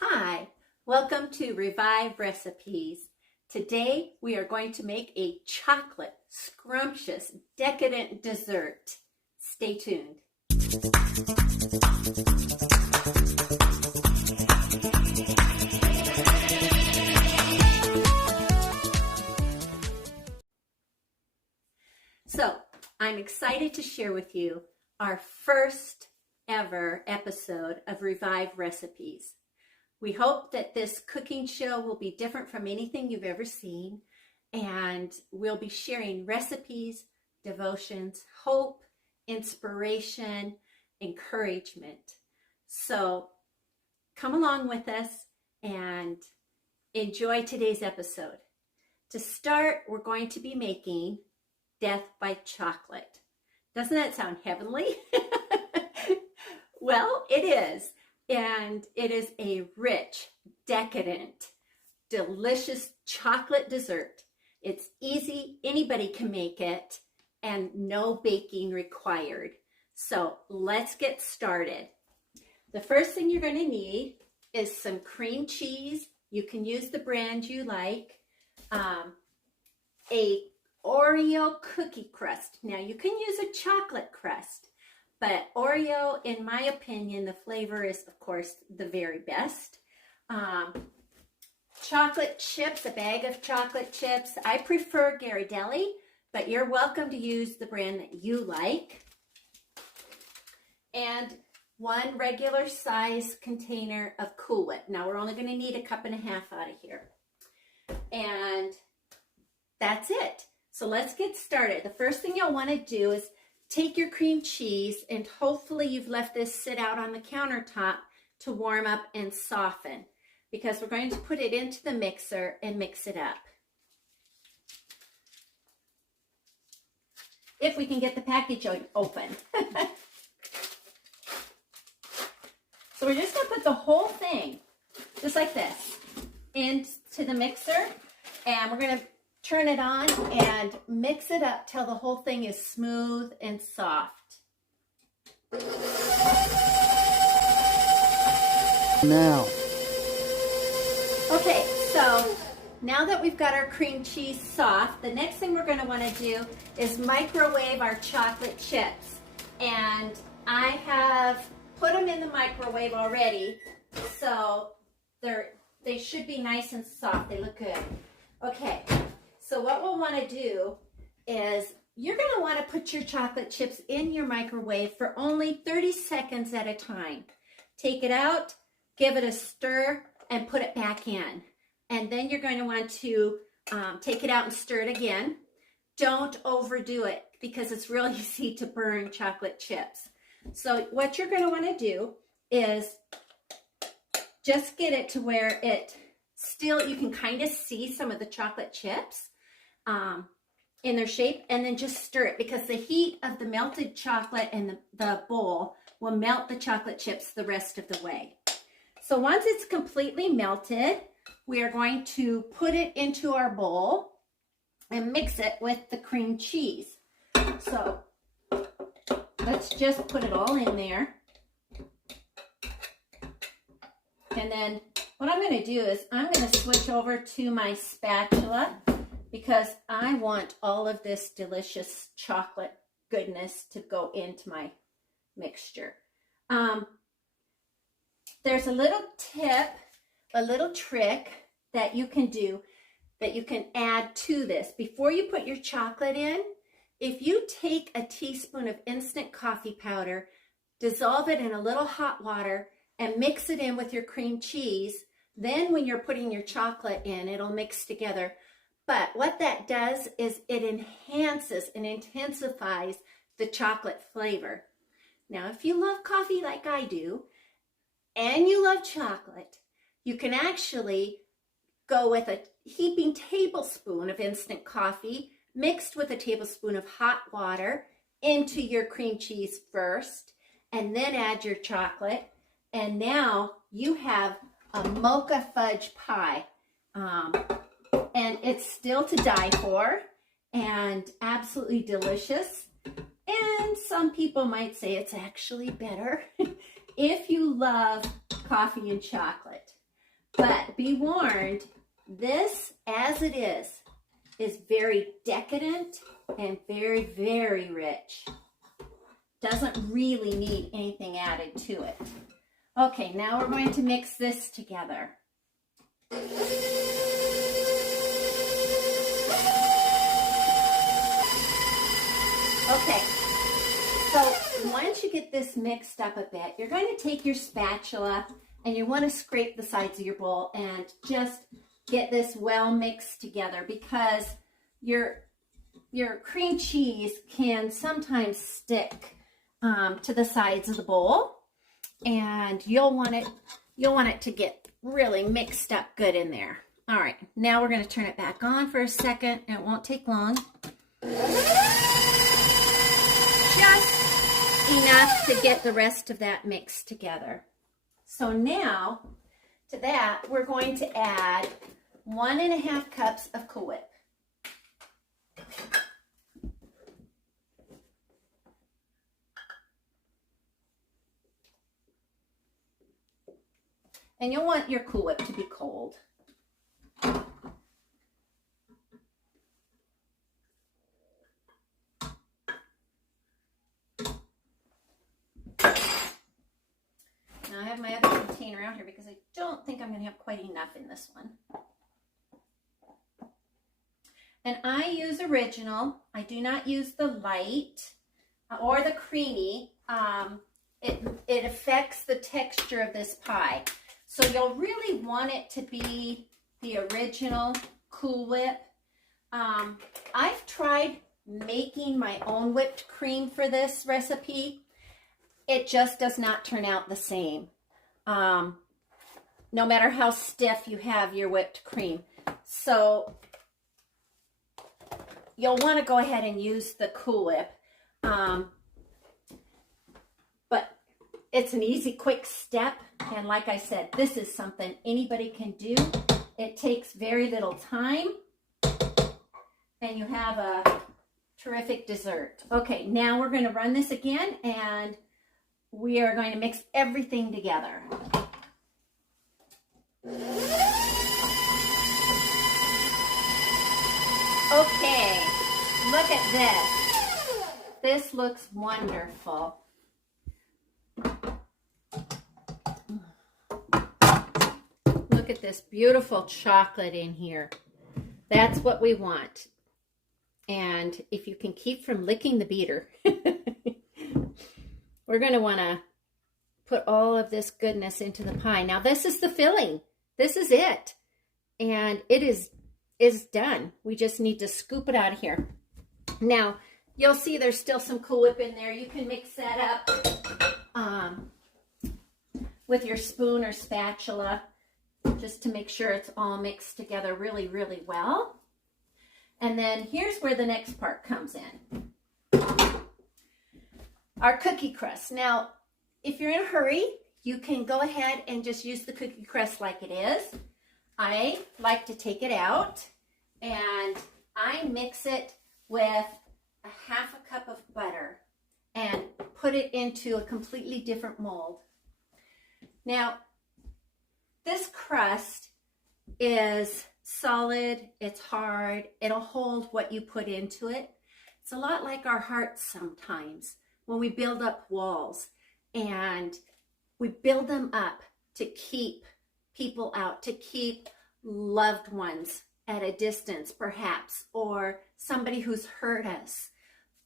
Hi, welcome to Revive Recipes. Today we are going to make a chocolate, scrumptious, decadent dessert. Stay tuned. So, I'm excited to share with you our first ever episode of Revive Recipes. We hope that this cooking show will be different from anything you've ever seen, and we'll be sharing recipes, devotions, hope, inspiration, encouragement. So come along with us and enjoy today's episode. To start, we're going to be making Death by Chocolate. Doesn't that sound heavenly? Well, it is. And it is a rich, decadent, delicious chocolate dessert. It's easy, anybody can make it, and no baking required. So let's get started. The first thing you're going to need is some cream cheese. You can use the brand you like. A Oreo cookie crust. Now you can use a chocolate crust. But Oreo, in my opinion, the flavor is, of course, the very best. Chocolate chips, a bag of chocolate chips. I prefer Ghirardelli, but you're welcome to use the brand that you like. And one regular size container of Cool Whip. Now, we're only going to need a cup and a half out of here. And that's it. So let's get started. The first thing you'll want to do is take your cream cheese, and hopefully you've left this sit out on the countertop to warm up and soften, because we're going to put it into the mixer and mix it up. If we can get the package open. So we're just going to put the whole thing, just like this, into the mixer, and we're going to turn it on and mix it up till the whole thing is smooth and soft. Now. Okay, so now that we've got our cream cheese soft, the next thing we're going to want to do is microwave our chocolate chips. And I have put them in the microwave already, so they should be nice and soft. They look good. Okay. So what we'll want to do is you're going to want to put your chocolate chips in your microwave for only 30 seconds at a time. Take it out, give it a stir, and put it back in. And then you're going to want to take it out and stir it again. Don't overdo it because it's real easy to burn chocolate chips. So what you're going to want to do is just get it to where it still, you can kind of see some of the chocolate chips in their shape, and then just stir it, because the heat of the melted chocolate in the bowl will melt the chocolate chips the rest of the way. So once it's completely melted, we are going to put it into our bowl and mix it with the cream cheese. So let's just put it all in there. And then what I'm going to do is I'm going to switch over to my spatula, because I want all of this delicious chocolate goodness to go into my mixture. There's a little tip, a little trick that you can do, that you can add to this. Before you put your chocolate in, if you take a teaspoon of instant coffee powder, dissolve it in a little hot water, and mix it in with your cream cheese, then when you're putting your chocolate in, it'll mix together. But what that does is it enhances and intensifies the chocolate flavor. Now, if you love coffee like I do, and you love chocolate, you can actually go with a heaping tablespoon of instant coffee mixed with a tablespoon of hot water into your cream cheese first, and then add your chocolate. And now you have a mocha fudge pie. And it's still to die for, and absolutely delicious. And some people might say it's actually better if you love coffee and chocolate. But be warned, this, as it is very decadent and very, very rich. Doesn't really need anything added to it. Okay, now we're going to mix this together. Okay, so once you get this mixed up a bit, you're going to take your spatula and you want to scrape the sides of your bowl and just get this well mixed together, because your cream cheese can sometimes stick to the sides of the bowl, and you'll want it to get really mixed up good in there. All right, now we're going to turn it back on for a second. It won't take long. Just enough to get the rest of that mixed together. So now to that, we're going to add 1.5 cups of Cool Whip. And you'll want your Cool Whip to be cold. Now I have my other container out here because I don't think I'm going to have quite enough in this one. And I use original. I do not use the light or the creamy. It affects the texture of this pie. So you'll really want it to be the original Cool Whip. I've tried making my own whipped cream for this recipe. It just does not turn out the same. No matter how stiff you have your whipped cream. So you'll want to go ahead and use the Cool Whip. But it's an easy, quick step. And like I said, this is something anybody can do. It takes very little time. And you have a terrific dessert. Okay, now we're going to run this again, and we are going to mix everything together. Okay, look at this. This looks wonderful. Look at this beautiful chocolate in here. That's what we want. And if you can keep from licking the beater, we're going to want to put all of this goodness into the pie. Now this is the filling. This is it. And it is done. We just need to scoop it out of here. Now, you'll see there's still some Cool Whip in there. You can mix that up with your spoon or spatula just to make sure it's all mixed together really, really well. And then here's where the next part comes in. Our cookie crust. Now, if you're in a hurry, you can go ahead and just use the cookie crust like it is. I like to take it out and I mix it with 1/2 cup of butter and put it into a completely different mold. Now, this crust is solid, it's hard, it'll hold what you put into it. It's a lot like our hearts sometimes when we build up walls, and we build them up to keep people out, to keep loved ones at a distance perhaps, or somebody who's hurt us.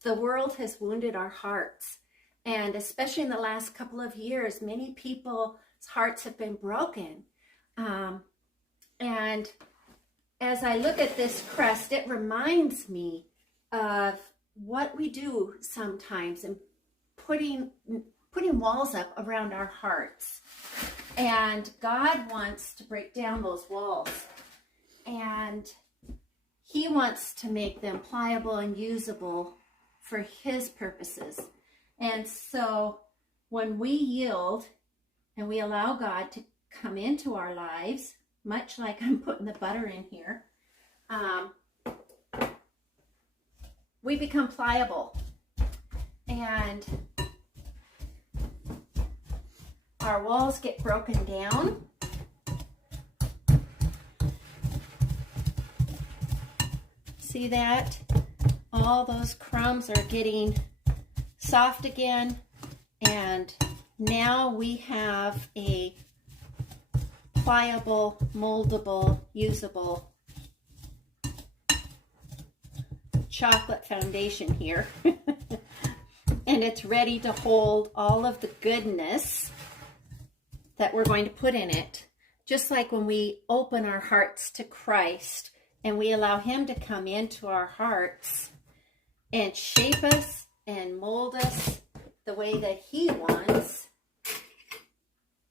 The world has wounded our hearts, and especially in the last couple of years, many people's hearts have been broken. And as I look at this crust, it reminds me of what we do sometimes in putting walls up around our hearts. And God wants to break down those walls. And He wants to make them pliable and usable for His purposes. And so when we yield and we allow God to come into our lives, much like I'm putting the butter in here, we become pliable, and our walls get broken down, See that? All those crumbs are getting soft again. And now we have a pliable, moldable, usable chocolate foundation here. And it's ready to hold all of the goodness that we're going to put in it. Just like when we open our hearts to Christ and we allow Him to come into our hearts and shape us and mold us the way that He wants,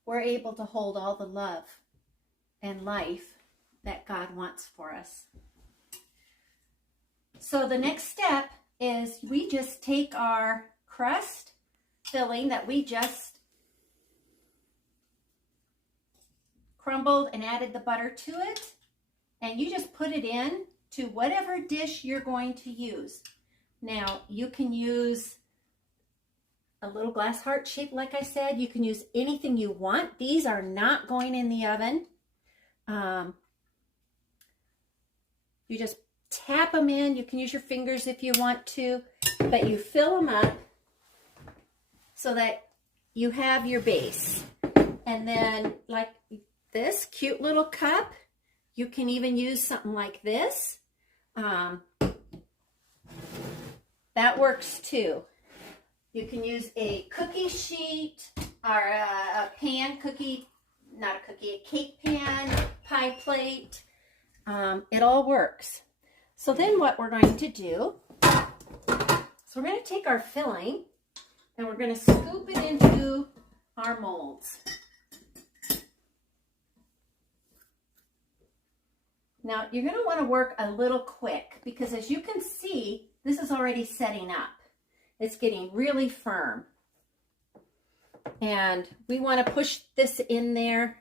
we're able to hold all the love and life that God wants for us. So the next step is we just take our crust filling that we just crumbled and added the butter to it, and you just put it in to whatever dish you're going to use. Now, you can use a little glass heart shape, like I said. You can use anything you want. These are not going in the oven. You just tap them in. You can use your fingers if you want to, but you fill them up so that you have your base. And then, like this cute little cup, you can even use something like this. That works too. You can use a cookie sheet or a pan cookie, not a cookie, a cake pan, pie plate. It all works. So then what we're going to do, so we're going to take our filling and we're going to scoop it into our molds. Now, you're going to want to work a little quick because as you can see, this is already setting up. It's getting really firm. And we want to push this in there.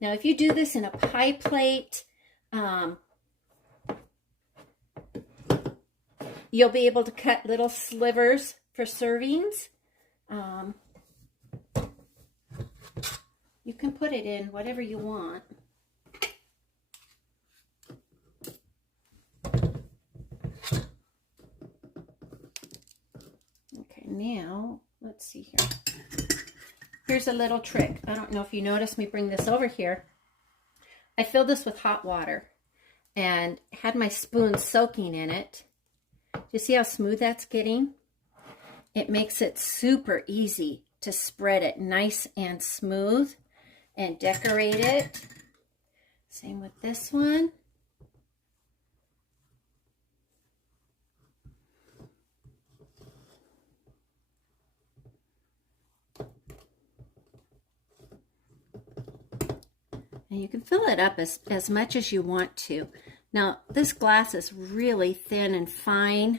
Now, if you do this in a pie plate, you'll be able to cut little slivers for servings. You can put it in whatever you want. Okay, now let's see here. Here's a little trick. I don't know if you noticed me bring this over here. I filled this with hot water and had my spoon soaking in it. Do you see how smooth that's getting? It makes it super easy to spread it nice and smooth and decorate it. Same with this one. And you can fill it up as much as you want to. Now, this glass is really thin and fine,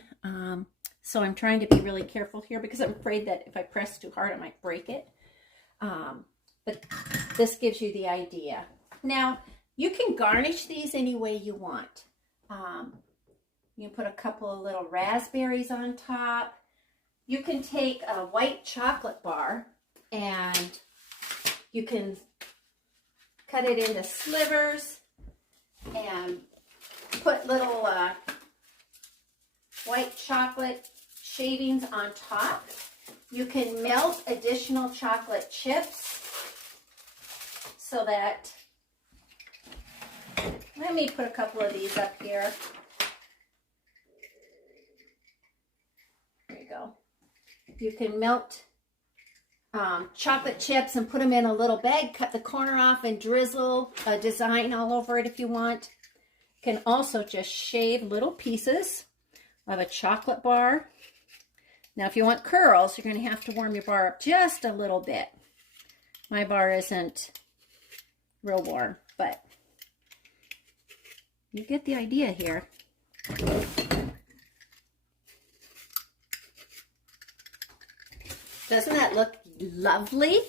so I'm trying to be really careful here because I'm afraid that if I press too hard, I might break it. But this gives you the idea. Now, you can garnish these any way you want. You can put a couple of little raspberries on top. You can take a white chocolate bar and you can cut it into slivers and put little white chocolate shavings on top. You can melt additional chocolate chips so that, let me put a couple of these up here. There you go. You can melt chocolate chips and put them in a little bag, cut the corner off and drizzle a design all over it if you want. You can also just shave little pieces of a chocolate bar. Now, if you want curls, you're going to have to warm your bar up just a little bit. My bar isn't real warm, but you get the idea here. Doesn't that look lovely?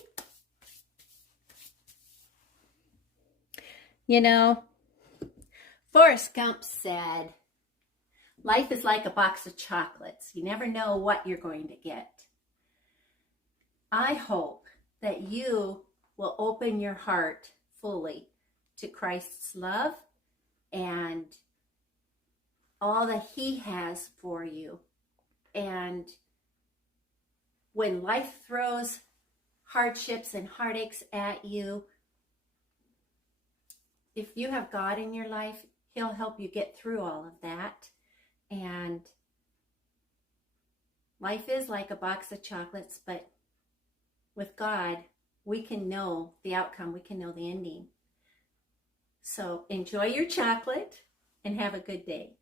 You know, Forrest Gump said, life is like a box of chocolates. You never know what you're going to get. I hope that you will open your heart fully to Christ's love and all that He has for you. And when life throws hardships and heartaches at you, if you have God in your life, He'll help you get through all of that. And life is like a box of chocolates, but with God, we can know the outcome. We can know the ending. So enjoy your chocolate and have a good day.